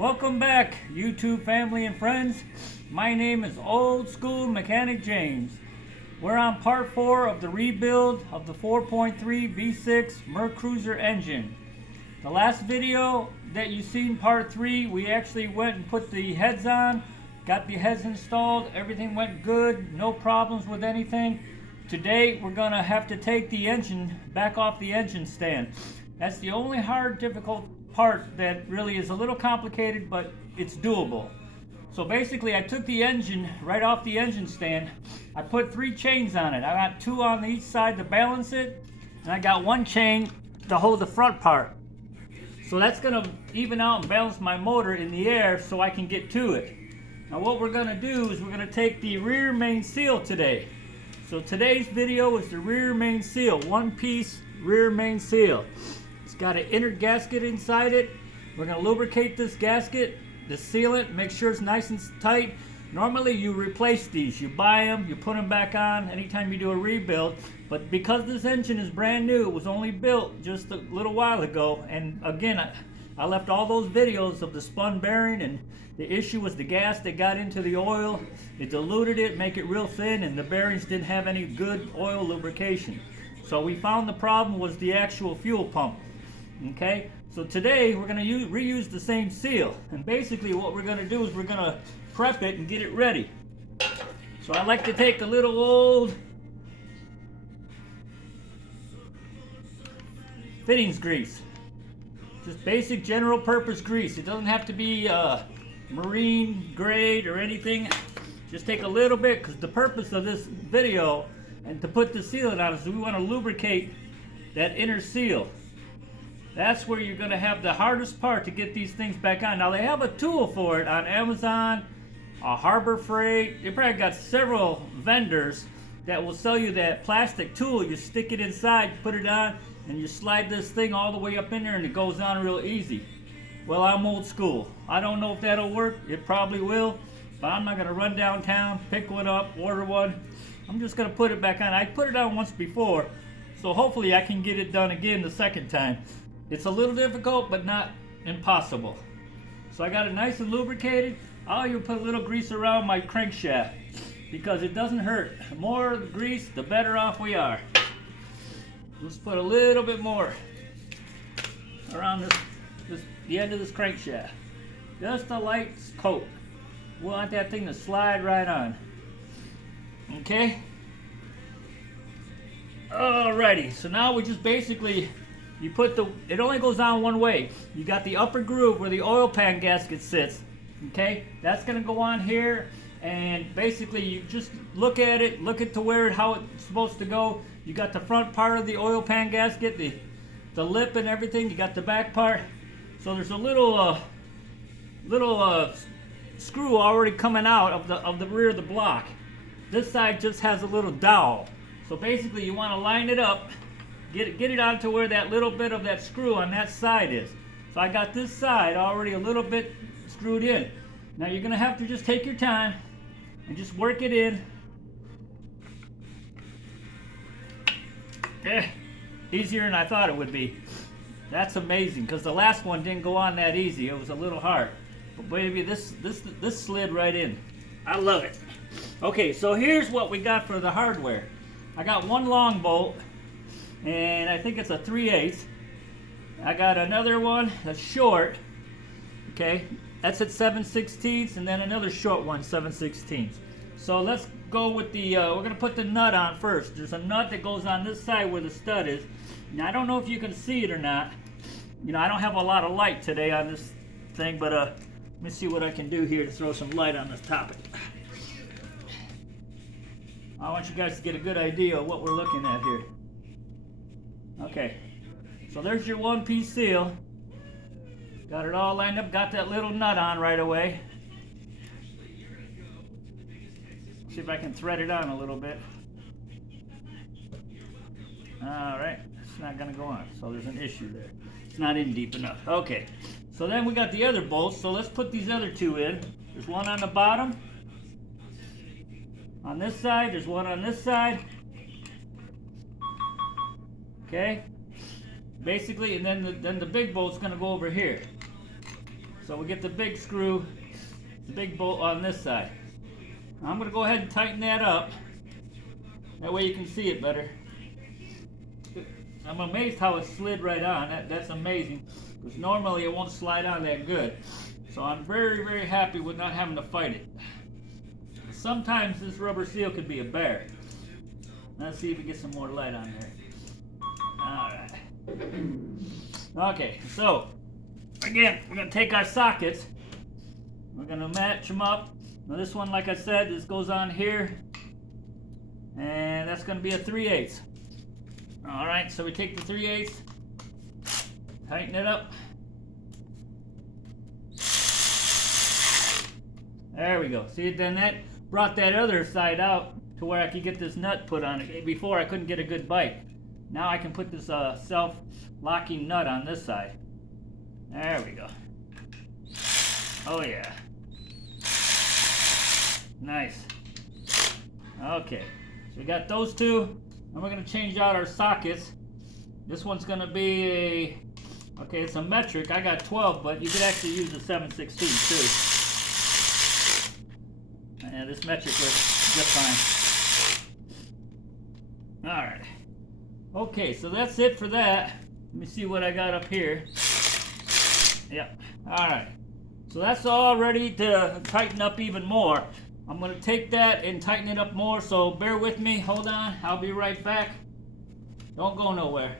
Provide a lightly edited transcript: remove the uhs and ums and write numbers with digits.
Welcome back, YouTube family and friends. My name is Old School Mechanic James. We're on part 4 of the rebuild of the 4.3 V6 Mercruiser engine. The last video that you seen, part 3, we actually went and put the heads on, got the heads installed, everything went good, no problems with anything. Today we're going to have to take the engine back off the engine stand. That's the only hard, difficult part that really is a little complicated, but it's doable. So basically I took the engine right off the engine stand. I put 3 chains on it. I got 2 on each side to balance it, and I got 1 chain to hold the front part. So that's going to even out and balance my motor in the air so I can get to it. Now what we're going to do is we're going to take the rear main seal today. So today's video is the rear main seal, 1-piece rear main seal. It's got an inner gasket inside it. We're going to lubricate this gasket, the sealant, make sure it's nice and tight. Normally you replace these, you buy them, you put them back on anytime you do a rebuild. But because this engine is brand new, it was only built just a little while ago. And again, I left all those videos of the spun bearing, and the issue was the gas that got into the oil. It diluted it, make it real thin, and the bearings didn't have any good oil lubrication. So we found the problem was the actual fuel pump. Okay, so today we're going to reuse the same seal, and basically what we're going to do is we're going to prep it and get it ready. So I like to take a little old fittings grease, just basic general purpose grease. It doesn't have to be marine grade or anything. Just take a little bit, because the purpose of this video and to put the sealant on is we want to lubricate that inner seal. That's where you're going to have the hardest part to get these things back on. Now they have a tool for it on Amazon, Harbor Freight. They probably got several vendors that will sell you that plastic tool. You stick it inside, put it on, and you slide this thing all the way up in there and it goes on real easy. Well, I'm old school. I don't know if that'll work. It probably will, but I'm not going to run downtown, pick one up, order one. I'm just going to put it back on. I put it on once before, so hopefully I can get it done again the second time. It's a little difficult, but not impossible. So I got it nice and lubricated. I'll even put a little grease around my crankshaft because it doesn't hurt. The more grease, the better off we are. Let's put a little bit more around the end of this crankshaft. Just a light coat. We want that thing to slide right on. Okay? Alrighty, so now we just basically, you put it only goes on one way. You got the upper groove where the oil pan gasket sits. Okay, that's gonna go on here, and basically you just look at it, how it's supposed to go. You got the front part of the oil pan gasket, the lip and everything. You got the back part. So there's a little screw already coming out of the rear of the block. This side just has a little dowel. So basically you want to line it up. Get it onto where that little bit of that screw on that side is. So I got this side already a little bit screwed in. Now you're going to have to just take your time and just work it in. Easier than I thought it would be. That's amazing, because the last one didn't go on that easy. It was a little hard. But baby, this slid right in. I love it. Okay, so here's what we got for the hardware. I got 1 long bolt, and I think it's a 3/8. I got another one that's short. Okay, that's at 7/16, and then another short one, 7/16. So let's go with the, we're going to put the nut on first. There's a nut that goes on this side where the stud is. Now I don't know if you can see it or not. You know, I don't have a lot of light today on this thing, but let me see what I can do here to throw some light on this topic. I want you guys to get a good idea of what we're looking at here. Okay, so there's your 1-piece seal. Got it all lined up, got that little nut on right away. See if I can thread it on a little bit. Alright, it's not going to go on, so there's an issue there. It's not in deep enough. Okay, so then we got the other bolts, so let's put these other 2 in. There's one on the bottom. On this side, there's one on this side. Okay, basically, and then the big bolt's going to go over here. So we get the big screw, the big bolt on this side. Now I'm going to go ahead and tighten that up. That way you can see it better. I'm amazed how it slid right on. That's amazing, because normally it won't slide on that good. So I'm very, very happy with not having to fight it. Sometimes this rubber seal could be a bear. Let's see if we get some more light on there. Alright. Okay, so again, we're going to take our sockets. We're going to match them up. Now this one, like I said, this goes on here. And that's going to be a 3/8. Alright, so we take the 3/8, tighten it up. There we go. See, then that brought that other side out to where I could get this nut put on it. Before I couldn't get a good bite. Now I can put this self-locking nut on this side. There we go. Oh yeah. Nice. Okay, so we got those two. And we're going to change out our sockets. This one's going to be a, okay, it's a metric. I got 12, but you could actually use a 7/16 too. And this metric works just fine. Alright. Okay, so that's it for that. Let me see what I got up here. Yep. Alright. So that's all ready to tighten up even more. I'm going to take that and tighten it up more, so bear with me. Hold on. I'll be right back. Don't go nowhere.